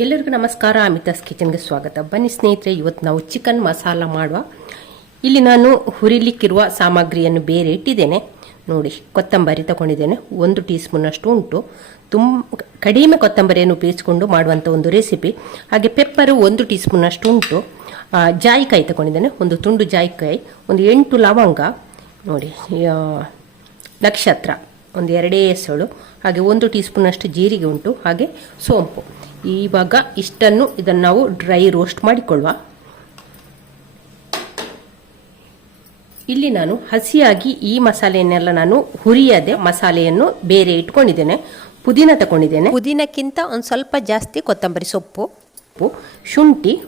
ಎಲ್ಲರಿಗೂ ನಮಸ್ಕಾರ, ಅಮಿತಾಸ್ ಕಿಚನ್ಗೆ ಸ್ವಾಗತ. ಬನ್ನಿ ಸ್ನೇಹಿತರೆ, ಇವತ್ತು ನಾವು ಚಿಕನ್ ಮಸಾಲ ಮಾಡುವ. ಇಲ್ಲಿ ನಾನು ಹುರಿಲಿಕ್ಕಿರುವ ಸಾಮಗ್ರಿಯನ್ನು ಬೇರೆ ಇಟ್ಟಿದ್ದೇನೆ. ನೋಡಿ, ಕೊತ್ತಂಬರಿ ತಗೊಂಡಿದ್ದೇನೆ. ಒಂದು ಟೀ ಸ್ಪೂನಷ್ಟು ಉಂಟು. ತುಂಬ ಕಡಿಮೆ ಕೊತ್ತಂಬರಿಯನ್ನು ಉಪಯೋಗಿಸಿಕೊಂಡು ಮಾಡುವಂಥ ಒಂದು ರೆಸಿಪಿ. ಹಾಗೆ ಪೆಪ್ಪರು ಒಂದು ಟೀ ಸ್ಪೂನಷ್ಟು ಉಂಟು ಜಾಯಿಕಾಯಿ ತಗೊಂಡಿದ್ದೇನೆ. ಒಂದು ತುಂಡು ಜಾಯಿಕಾಯಿ, ಒಂದು ಎಂಟು ಲವಂಗ. ನೋಡಿ ನಕ್ಷತ್ರ. ಒಂದು ಎರಡೇ ಎಸಳು ಹಾಗೆ ಒಂದು ಟೀ ಸ್ಪೂನಷ್ಟು ಜೀರಿಗೆ ಉಂಟು ಹಾಗೆ ಸೋಂಪು. ಇವಾಗ ಇಷ್ಟನ್ನು ಇದನ್ನು ನಾವು ಡ್ರೈ ರೋಸ್ಟ್ ಮಾಡಿಕೊಳ್ಳುವ. ಇಲ್ಲಿ ನಾನು ಹಸಿಯಾಗಿ ಈ ಮಸಾಲೆಯನ್ನೆಲ್ಲ ನಾನು ಹುರಿಯದೆ ಮಸಾಲೆಯನ್ನು ಬೇರೆ ಇಟ್ಕೊಂಡಿದ್ದೇನೆ ಪುದೀನ ತಗೊಂಡಿದ್ದೇನೆ. ಪುದೀನಕ್ಕಿಂತ ಒಂದು ಸ್ವಲ್ಪ ಜಾಸ್ತಿ ಕೊತ್ತಂಬರಿ ಸೊಪ್ಪು. ಶುಂಠಿ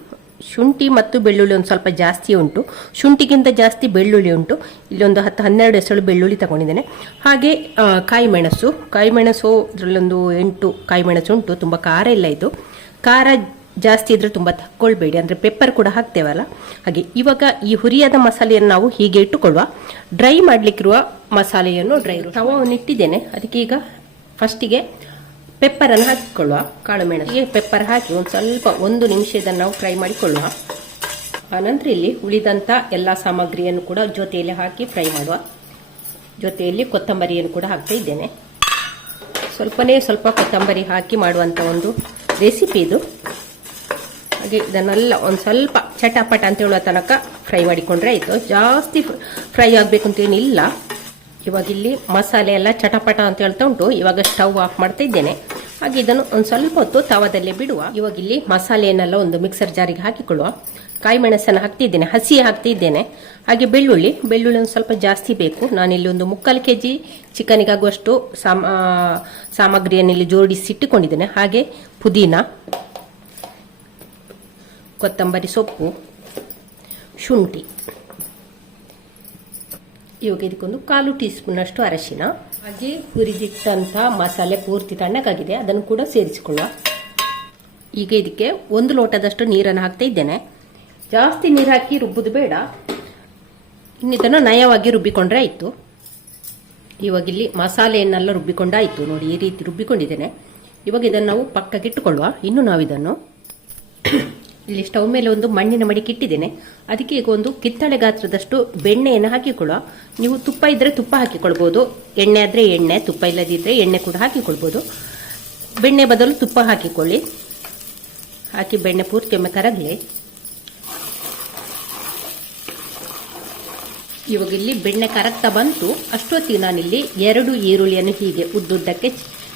ಶುಂಠಿ ಮತ್ತು ಬೆಳ್ಳುಳ್ಳಿ ಒಂದು ಸ್ವಲ್ಪ ಜಾಸ್ತಿ ಉಂಟು. ಶುಂಠಿಗಿಂತ ಜಾಸ್ತಿ ಬೆಳ್ಳುಳ್ಳಿ ಉಂಟು. ಇಲ್ಲಿ ಒಂದು ಹತ್ತು ಹನ್ನೆರಡು ಎಸಳು ಬೆಳ್ಳುಳ್ಳಿ ತಗೊಂಡಿದ್ದೇನೆ. ಹಾಗೆ ಕಾಯಿ ಮೆಣಸು ಕಾಯಿ ಮೆಣಸು ಇದರಲ್ಲೊಂದು ಎಂಟು ಕಾಯಿ ಮೆಣಸು ಉಂಟು. ತುಂಬ ಖಾರ ಇಲ್ಲ ಇದು. ಖಾರ ಜಾಸ್ತಿ ಇದ್ರೆ ತುಂಬ ತಕ್ಕೊಳ್ಬೇಡಿ. ಅಂದರೆ ಪೆಪ್ಪರ್ ಕೂಡ ಹಾಕ್ತೇವಲ್ಲ. ಹಾಗೆ ಇವಾಗ ಈ ಹುರಿಯಾದ ಮಸಾಲೆಯನ್ನು ನಾವು ಹೀಗೆ ಇಟ್ಟುಕೊಳ್ಳುವ. ಡ್ರೈ ಮಾಡಲಿಕ್ಕಿರುವ ಮಸಾಲೆಯನ್ನು ಡ್ರೈ ನಾವು ಇಟ್ಟಿದ್ದೇನೆ. ಅದಕ್ಕೆ ಈಗ ಫಸ್ಟಿಗೆ ಪೆಪ್ಪರನ್ನು ಹಾಕಿಕೊಳ್ಳುವ ಕಾಳು ಮೆಣಸಿಗೆ ಪೆಪ್ಪರ್ ಹಾಕಿ ಒಂದು ಸ್ವಲ್ಪ ಒಂದು ನಿಮಿಷ ಇದನ್ನು ನಾವು ಫ್ರೈ ಮಾಡಿಕೊಳ್ಳುವ. ಆನಂತರ ಇಲ್ಲಿ ಉಳಿದಂಥ ಎಲ್ಲ ಸಾಮಗ್ರಿಯನ್ನು ಕೂಡ ಜೊತೆಯಲ್ಲಿ ಹಾಕಿ ಫ್ರೈ ಮಾಡುವ. ಜೊತೆಯಲ್ಲಿ ಕೊತ್ತಂಬರಿಯನ್ನು ಕೂಡ ಹಾಕ್ತಾ ಇದ್ದೇನೆ. ಸ್ವಲ್ಪನೇ ಸ್ವಲ್ಪ ಕೊತ್ತಂಬರಿ ಹಾಕಿ ಮಾಡುವಂಥ ಒಂದು ರೆಸಿಪಿ ಇದು. ಹಾಗೆ ಇದನ್ನೆಲ್ಲ ಒಂದು ಸ್ವಲ್ಪ ಚಟಪಟ ಅಂತ ಹೇಳುವ ತನಕ ಫ್ರೈ ಮಾಡಿಕೊಂಡ್ರೆ ಆಯಿತು. ಜಾಸ್ತಿ ಫ್ರೈ ಆಗಬೇಕು ಅಂತೇನಿಲ್ಲ ಇವಾಗ ಇಲ್ಲಿ ಮಸಾಲೆ ಎಲ್ಲ ಚಟಪಟ ಅಂತ ಹೇಳ್ತಾ ಉಂಟು. ಇವಾಗ ಸ್ಟವ್ ಆಫ್ ಮಾಡ್ತಾ ಇದ್ದೇನೆ. ಹಾಗೆ ಇದನ್ನು ಒಂದು ಸ್ವಲ್ಪ ಹೊತ್ತು ತವದಲ್ಲಿ ಬಿಡುವ. ಇವಾಗ ಇಲ್ಲಿ ಮಸಾಲೆಯನ್ನೆಲ್ಲ ಒಂದು ಮಿಕ್ಸರ್ ಜಾರಿಗೆ ಹಾಕಿಕೊಳ್ಳುವ. ಕಾಯಿ ಮೆಣಸನ್ನು ಹಾಕ್ತಿದ್ದೇನೆ. ಹಸಿ ಹಾಕ್ತಿದ್ದೇನೆ ಹಾಗೆ ಬೆಳ್ಳುಳ್ಳಿ. ಬೆಳ್ಳುಳ್ಳಿ ಒಂದು ಸ್ವಲ್ಪ ಜಾಸ್ತಿ ಬೇಕು. ನಾನಿಲ್ಲಿ ಒಂದು ಮುಕ್ಕಾಲು ಕೆ ಜಿ ಚಿಕನಿಗಾಗುವಷ್ಟು ಸಾಮ ಸಾಮಗ್ರಿಯನ್ನು ಜೋಡಿಸಿಟ್ಟುಕೊಂಡಿದ್ದೇನೆ ಹಾಗೆ ಪುದೀನ, ಕೊತ್ತಂಬರಿ ಸೊಪ್ಪು, ಶುಂಠಿ. ಇವಾಗ ಇದಕ್ಕೊಂದು ಕಾಲು ಟೀ ಸ್ಪೂನಷ್ಟು ಅರಶಿನ. ಹಾಗೆ ಹುರಿದಿಟ್ಟಂಥ ಮಸಾಲೆ ಪೂರ್ತಿ ತಣ್ಣಗಾಗಿದೆ. ಅದನ್ನು ಕೂಡ ಸೇರಿಸಿಕೊಳ್ಳುವ ಈಗ ಇದಕ್ಕೆ ಒಂದು ಲೋಟದಷ್ಟು ನೀರನ್ನು ಹಾಕ್ತಾ ಇದ್ದೇನೆ. ಜಾಸ್ತಿ ನೀರು ಹಾಕಿ ರುಬ್ಬುದು ಬೇಡ. ಇನ್ನಿದನ್ನು ನಯವಾಗಿ ರುಬ್ಬಿಕೊಂಡ್ರೆ ಆಯಿತು. ಇವಾಗ ಇಲ್ಲಿ ಮಸಾಲೆಯನ್ನೆಲ್ಲ ರುಬ್ಬಿಕೊಂಡಾಯಿತು ನೋಡಿ, ಈ ರೀತಿ ರುಬ್ಬಿಕೊಂಡಿದ್ದೇನೆ. ಇವಾಗ ಇದನ್ನು ನಾವು ಪಕ್ಕಕ್ಕೆ ಇಟ್ಟುಕೊಳ್ಳುವ. ಇನ್ನು ನಾವು ಇದನ್ನು ಇಲ್ಲಿ ಸ್ಟವ್ ಮೇಲೆ ಒಂದು ಮಣ್ಣಿನ ಮಡಿಕೆ ಇಟ್ಟಿದ್ದೇನೆ ಅದಕ್ಕೆ ಈಗ ಒಂದು ಕಿತ್ತಳೆ ಗಾತ್ರದಷ್ಟು ಬೆಣ್ಣೆಯನ್ನು ಹಾಕಿಕೊಳ್ಳುವ. ನೀವು ತುಪ್ಪ ಇದ್ರೆ ತುಪ್ಪ ಹಾಕಿಕೊಳ್ಬೋದು. ಎಣ್ಣೆ ಆದರೆ ಎಣ್ಣೆ, ತುಪ್ಪ ಇಲ್ಲದಿದ್ದರೆ ಎಣ್ಣೆ ಕೂಡ ಹಾಕಿಕೊಳ್ಬೋದು. ಬೆಣ್ಣೆ ಬದಲು ತುಪ್ಪ ಹಾಕಿಕೊಳ್ಳಿ. ಹಾಕಿ ಬೆಣ್ಣೆ ಪೂರ್ತಿ ಒಮ್ಮೆ ಕರಗಲಿ. ಇವಾಗ ಇಲ್ಲಿ ಬೆಣ್ಣೆ ಕರಗ್ತಾ ಬಂತು. ಅಷ್ಟೊತ್ತಿಗೆ ನಾನಿಲ್ಲಿ ಎರಡು ಈರುಳ್ಳಿಯನ್ನು ಹೀಗೆ ಉದ್ದುದ್ದಕ್ಕೆ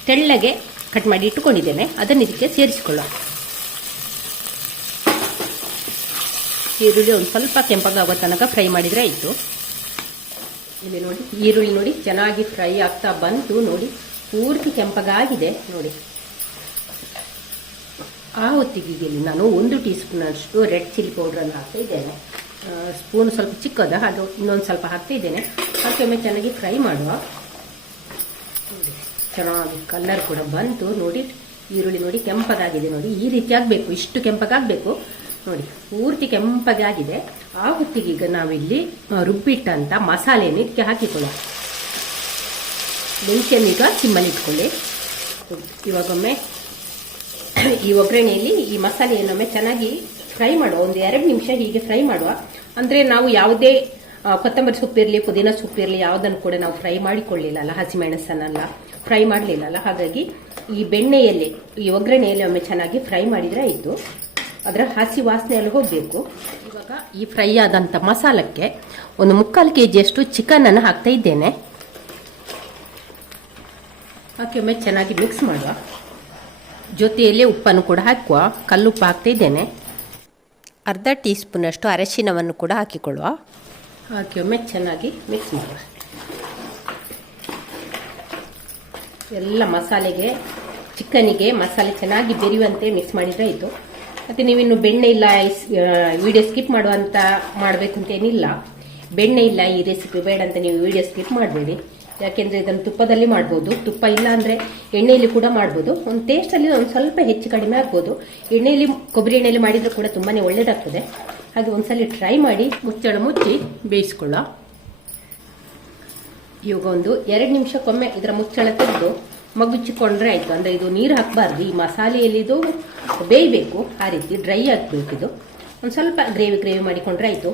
ತೆಳ್ಳಗೆ ಕಟ್ ಮಾಡಿ ಇಟ್ಟುಕೊಂಡಿದ್ದೇನೆ. ಅದನ್ನು ಇದಕ್ಕೆ ಸೇರಿಸಿಕೊಳ್ಳುವ ಈರುಳ್ಳಿ ಒಂದು ಸ್ವಲ್ಪ ಕೆಂಪಗಾಗೋ ತನಕ ಫ್ರೈ ಮಾಡಿದರೆ ಆಯಿತು. ಇಲ್ಲಿ ನೋಡಿ, ಈರುಳ್ಳಿ ನೋಡಿ, ಚೆನ್ನಾಗಿ ಫ್ರೈ ಆಗ್ತಾ ಬಂತು ನೋಡಿ. ಪೂರ್ತಿ ಕೆಂಪಗಾಗಿದೆ ನೋಡಿ. ಆ ಹೊತ್ತಿಗೆ ನಾನು ಒಂದು ಟೀ ಸ್ಪೂನಷ್ಟು ರೆಡ್ ಚಿಲ್ಲಿ ಪೌಡ್ರನ್ನು ಹಾಕ್ತಾ ಇದ್ದೇನೆ. ಸ್ಪೂನ್ ಸ್ವಲ್ಪ ಚಿಕ್ಕದ, ಅದು ಇನ್ನೊಂದು ಸ್ವಲ್ಪ ಹಾಕ್ತಾ ಇದ್ದೇನೆ. ಒಮ್ಮೆ ಚೆನ್ನಾಗಿ ಫ್ರೈ ಮಾಡುವ. ಚೆನ್ನಾಗಿ ಕಲರ್ ಕೂಡ ಬಂತು ನೋಡಿ. ಈರುಳ್ಳಿ ನೋಡಿ ಕೆಂಪಗಾಗಿದೆ ನೋಡಿ. ಈ ರೀತಿ ಆಗಬೇಕು, ಇಷ್ಟು ಕೆಂಪಗಾಗಬೇಕು ನೋಡಿ, ಪೂರ್ತಿ ಕೆಂಪಗೆ ಆಗಿದೆ. ಆ ಹೊತ್ತಿಗೆ ಈಗ ನಾವಿಲ್ಲಿ ರುಬ್ಬಿಟ್ಟಂತ ಮಸಾಲೆಯನ್ನು ಇದಕ್ಕೆ ಹಾಕಿಕೊಳ್ಳೋಣ. ಬೆಂಕಿಯನ್ನು ಈಗ ಸಿಮ್ಮಲ್ಲಿ ಇಟ್ಕೊಳ್ಳಿ. ಇವಾಗೊಮ್ಮೆ, ಈ ಒಗ್ಗರಣೆಯಲ್ಲಿ ಈ ಮಸಾಲೆಯನ್ನೊಮ್ಮೆ ಚೆನ್ನಾಗಿ ಫ್ರೈ ಮಾಡುವ, ಒಂದು ಎರಡು ನಿಮಿಷ ಹೀಗೆ ಫ್ರೈ ಮಾಡುವ. ಅಂದರೆ ನಾವು ಯಾವುದೇ ಕೊತ್ತಂಬರಿ ಸೊಪ್ಪು ಇರಲಿ, ಪುದೀನ ಸೊಪ್ಪಿರಲಿ ಯಾವುದನ್ನು ಕೂಡ ನಾವು ಫ್ರೈ ಮಾಡಿಕೊಳ್ಳಿಲ್ಲಲ್ಲ ಹಸಿಮೆಣಸನ್ನೆಲ್ಲ ಫ್ರೈ ಮಾಡಲಿಲ್ಲಲ್ಲ ಹಾಗಾಗಿ ಈ ಬೆಣ್ಣೆಯಲ್ಲಿ, ಈ ಒಗ್ಗರಣೆಯಲ್ಲಿ ಒಮ್ಮೆ ಚೆನ್ನಾಗಿ ಫ್ರೈ ಮಾಡಿದರೆ ಆಯಿತು. ಅದರ ಹಸಿ ವಾಸನೆ ಎಲ್ಲ ಹೋಗಬೇಕು. ಇವಾಗ ಈ ಫ್ರೈ ಆದಂಥ ಮಸಾಲಕ್ಕೆ ಒಂದು ಮುಕ್ಕಾಲು ಕೆ ಜಿಯಷ್ಟು ಚಿಕನನ್ನು ಹಾಕ್ತಾ ಇದ್ದೇನೆ. ಹಾಕಿ ಒಮ್ಮೆ ಚೆನ್ನಾಗಿ ಮಿಕ್ಸ್ ಮಾಡುವ. ಜೊತೆಯಲ್ಲಿ ಉಪ್ಪನ್ನು ಕೂಡ ಹಾಕುವ. ಕಲ್ಲುಪ್ಪು ಹಾಕ್ತಾ ಇದ್ದೇನೆ. ಅರ್ಧ ಟೀ ಸ್ಪೂನಷ್ಟು ಅರಶಿನವನ್ನು ಕೂಡ ಹಾಕಿಕೊಳ್ಳುವ. ಹಾಕಿ ಒಮ್ಮೆ ಚೆನ್ನಾಗಿ ಮಿಕ್ಸ್ ಮಾಡುವ. ಎಲ್ಲ ಮಸಾಲೆಗೆ ಚಿಕನಿಗೆ ಮಸಾಲೆ ಚೆನ್ನಾಗಿ ಬೆರೆಯುವಂತೆ ಮಿಕ್ಸ್ ಮಾಡಿದರೆ ಆಯಿತು. ಮತ್ತು ನೀವಿನ್ನು ಬೆಣ್ಣೆ ಇಲ್ಲ ವಿಡಿಯೋ ಸ್ಕಿಪ್ ಮಾಡುವಂತ ಮಾಡಬೇಕು ಅಂತ ಏನಿಲ್ಲ. ಬೆಣ್ಣೆ ಇಲ್ಲ ಈ ರೆಸಿಪಿ ಬೇಡ ಅಂತ ನೀವು ವಿಡಿಯೋ ಸ್ಕಿಪ್ ಮಾಡಬೇಡಿ. ಯಾಕೆಂದ್ರೆ ಇದನ್ನು ತುಪ್ಪದಲ್ಲಿ ಮಾಡ್ಬೋದು. ತುಪ್ಪ ಇಲ್ಲ ಅಂದ್ರೆ ಎಣ್ಣೆಯಲ್ಲಿ ಕೂಡ ಮಾಡ್ಬೋದು. ಒಂದು ಟೇಸ್ಟಲ್ಲಿ ಒಂದು ಸ್ವಲ್ಪ ಹೆಚ್ಚು ಕಡಿಮೆ ಆಗ್ಬೋದು ಎಣ್ಣೆಯಲ್ಲಿ, ಕೊಬ್ಬರಿ ಎಣ್ಣೆಯಲ್ಲಿ ಮಾಡಿದ್ರೆ ಕೂಡ ತುಂಬಾನೇ ಒಳ್ಳೇದಾಗ್ತದೆ. ಹಾಗೆ ಒಂದ್ಸಲಿ ಟ್ರೈ ಮಾಡಿ, ಮುಚ್ಚಳ ಮುಚ್ಚಿ ಬೇಯಿಸ್ಕೊಳ್ಳೋ. ಇವಾಗ ಒಂದು ಎರಡು ನಿಮಿಷಕ್ಕೊಮ್ಮೆ ಇದರ ಮುಚ್ಚಳ ತೆಗೆದು ಮಗುಚಿಕೊಂಡ್ರೆ ಆಯಿತು. ಅಂದರೆ ಇದು ನೀರು ಹಾಕಬಾರ್ದು. ಈ ಮಸಾಲೆಯಲ್ಲಿ ಇದು ಬೇಯಬೇಕು. ಆ ರೀತಿ ಡ್ರೈ ಆಗಬೇಕು ಇದು. ಒಂದು ಸ್ವಲ್ಪ ಗ್ರೇವಿ ಗ್ರೇವಿ ಮಾಡಿಕೊಂಡ್ರೆ ಆಯಿತು.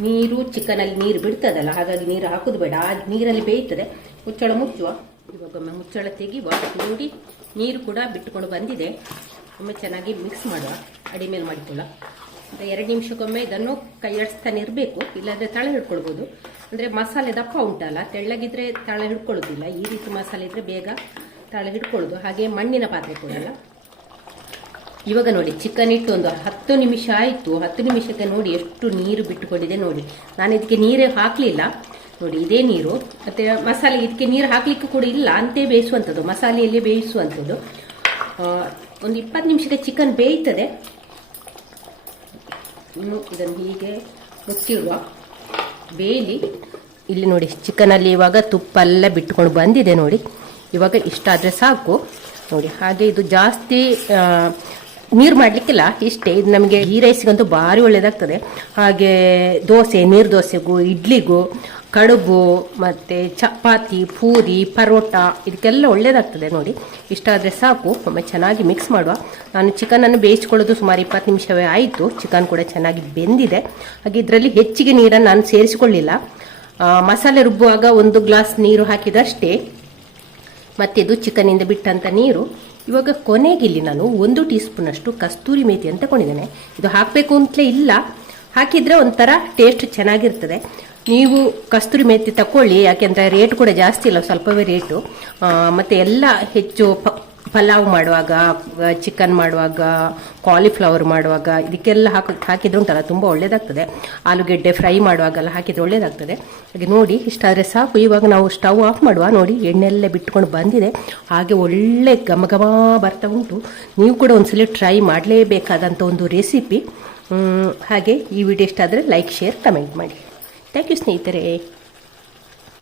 ನೀರು ಚಿಕನಲ್ಲಿ ನೀರು ಬಿಡ್ತದಲ್ಲ, ಹಾಗಾಗಿ ನೀರು ಹಾಕೋದು ಬೇಡ. ಆ ನೀರಲ್ಲಿ ಬೇಯ್ತದೆ. ಮುಚ್ಚಳ ಮುಚ್ಚುವ. ಇವಾಗೊಮ್ಮೆ ಮುಚ್ಚಳ ತೆಗಿಯುವ. ನೋಡಿ, ನೀರು ಕೂಡ ಬಿಟ್ಟುಕೊಂಡು ಬಂದಿದೆ. ಒಮ್ಮೆ ಚೆನ್ನಾಗಿ ಮಿಕ್ಸ್ ಮಾಡುವ. ಅಡಿ ಮೇಲೆ ಮಾಡಿಕೊಳ್ಳ ಎರಡು ನಿಮಿಷಕ್ಕೊಮ್ಮೆ ಇದನ್ನು ಕೈಯಾಡಿಸ್ತಾನೆ ಇರಬೇಕು, ಇಲ್ಲಾಂದರೆ ತಳೆ ಹಿಡ್ಕೊಳ್ಬೋದು. ಅಂದರೆ ಮಸಾಲೆ ದಪ್ಪ ಉಂಟಲ್ಲ, ತೆಳ್ಳಗಿದ್ರೆ ತಳೆ ಹಿಡ್ಕೊಳ್ಳೋದಿಲ್ಲ. ಈ ರೀತಿ ಮಸಾಲೆ ಇದ್ರೆ ಬೇಗ ತಳೆ ಹಿಡ್ಕೊಳ್ಳೋದು. ಹಾಗೆ ಮಣ್ಣಿನ ಪಾತ್ರೆ ಕೊಡಲ್ಲ ಇವಾಗ ನೋಡಿ, ಚಿಕನ್ ಇಟ್ಟು ಒಂದು ಹತ್ತು ನಿಮಿಷ ಆಯಿತು. ಹತ್ತು ನಿಮಿಷಕ್ಕೆ ನೋಡಿ ಎಷ್ಟು ನೀರು ಬಿಟ್ಟುಕೊಂಡಿದೆ ನೋಡಿ. ನಾನು ಇದಕ್ಕೆ ನೀರೇ ಹಾಕಲಿಲ್ಲ. ನೋಡಿ, ಇದೇ ನೀರು. ಮತ್ತೆ ಮಸಾಲೆ ಇದಕ್ಕೆ ನೀರು ಹಾಕಲಿಕ್ಕೆ ಕೂಡ ಇಲ್ಲ. ಅಂತೇ ಬೇಯಿಸುವಂಥದ್ದು. ಮಸಾಲೆಯಲ್ಲಿ ಬೇಯಿಸುವಂಥದ್ದು. ಒಂದು ಇಪ್ಪತ್ತು ನಿಮಿಷಕ್ಕೆ ಚಿಕನ್ ಬೇಯ್ತದೆ. ಇನ್ನು ಇದನ್ನು ಹೀಗೆ ಮುಚ್ಚಿಡುವ ಬೇಯಲಿ ಇಲ್ಲಿ ನೋಡಿ, ಚಿಕನಲ್ಲಿ ಇವಾಗ ತುಪ್ಪ ಎಲ್ಲ ಬಿಟ್ಕೊಂಡು ಬಂದಿದೆ ನೋಡಿ. ಇವಾಗ ಇಷ್ಟಾದರೆ ಸಾಕು. ನೋಡಿ, ಹಾಗೆ ಇದು ಜಾಸ್ತಿ ನೀರು ಮಾಡಲಿಕ್ಕಿಲ್ಲ, ಇಷ್ಟೇ. ಇದು ನಮಗೆ ಈ ರೈಸ್ಗಂತೂ ಭಾರಿ ಒಳ್ಳೆಯದಾಗ್ತದೆ ಹಾಗೆ ದೋಸೆ, ನೀರು ದೋಸೆಗೂ, ಇಡ್ಲಿಗೂ ಕಡುಬು, ಮತ್ತು ಚಪಾತಿ, ಪೂರಿ, ಪರೋಟ, ಇದಕ್ಕೆಲ್ಲ ಒಳ್ಳೇದಾಗ್ತದೆ ನೋಡಿ. ಇಷ್ಟ ಆದರೆ ಸಾಕು, ಒಮ್ಮೆ ಚೆನ್ನಾಗಿ ಮಿಕ್ಸ್ ಮಾಡುವ. ನಾನು ಚಿಕನನ್ನು ಬೇಯಿಸ್ಕೊಳ್ಳೋದು ಸುಮಾರು ಇಪ್ಪತ್ತು ನಿಮಿಷವೇ ಆಯಿತು. ಚಿಕನ್ ಕೂಡ ಚೆನ್ನಾಗಿ ಬೆಂದಿದೆ. ಹಾಗೆ ಇದರಲ್ಲಿ ಹೆಚ್ಚಿಗೆ ನೀರನ್ನು ನಾನು ಸೇರಿಸಿಕೊಳ್ಳಿಲ್ಲ. ಮಸಾಲೆ ರುಬ್ಬುವಾಗ ಒಂದು ಗ್ಲಾಸ್ ನೀರು ಹಾಕಿದಷ್ಟೇ. ಮತ್ತೆ ಇದು ಚಿಕನಿಂದ ಬಿಟ್ಟಂಥ ನೀರು. ಇವಾಗ ಕೊನೆಗೆ ಇಲ್ಲಿ ನಾನು ಒಂದು ಟೀ ಸ್ಪೂನಷ್ಟು ಕಸ್ತೂರಿ ಮೇಥಿ ಅಂತ ಕೊಂಡಿದ್ದೇನೆ ಇದು ಹಾಕಬೇಕು ಅಂತಲೇ ಇಲ್ಲ. ಹಾಕಿದರೆ ಒಂಥರ ಟೇಸ್ಟ್ ಚೆನ್ನಾಗಿರ್ತದೆ. ನೀವು ಕಸ್ತೂರಿ ಮೇಥಿ ತಕೊಳ್ಳಿ, ಯಾಕೆಂದರೆ ರೇಟ್ ಕೂಡ ಜಾಸ್ತಿ ಇಲ್ಲ, ಸ್ವಲ್ಪವೇ ರೇಟು ಮತ್ತೆ ಎಲ್ಲ ಹೆಚ್ಚು ಪಲಾವ್ ಮಾಡುವಾಗ ಚಿಕನ್ ಮಾಡುವಾಗ ಕಾಲಿಫ್ಲವರ್ ಮಾಡುವಾಗ, ಇದಕ್ಕೆಲ್ಲ ಹಾಕಿ, ಹಾಕಿದ್ರೆ ಉಂಟಲ್ಲ, ತುಂಬ ಒಳ್ಳೆಯದಾಗ್ತದೆ ಆಲೂಗೆಡ್ಡೆ ಫ್ರೈ ಮಾಡುವಾಗೆಲ್ಲ ಹಾಕಿದ್ರೆ ಒಳ್ಳೆಯದಾಗ್ತದೆ ಹಾಗೆ ನೋಡಿ, ಇಷ್ಟಾದರೆ ಸಾಕು. ಇವಾಗ ನಾವು ಸ್ಟವ್ ಆಫ್ ಮಾಡುವ. ನೋಡಿ ಎಣ್ಣೆಲ್ಲ ಬಿಟ್ಕೊಂಡು ಬಂದಿದೆ. ಹಾಗೆ ಒಳ್ಳೆ ಘಮ ಘಮ ಬರ್ತಾ ಉಂಟು. ನೀವು ಕೂಡ ಒಂದ್ಸಲ ಟ್ರೈ ಮಾಡಲೇಬೇಕಾದಂಥ ಒಂದು ರೆಸಿಪಿ ಹಾಗೆ ಈ ವಿಡಿಯೋ ಇಷ್ಟ ಆದರೆ ಲೈಕ್ ಶೇರ್ ಕಮೆಂಟ್ ಮಾಡಿ. ಥ್ಯಾಂಕ್ ಯು ಸ್ನೇಹಿತರೆ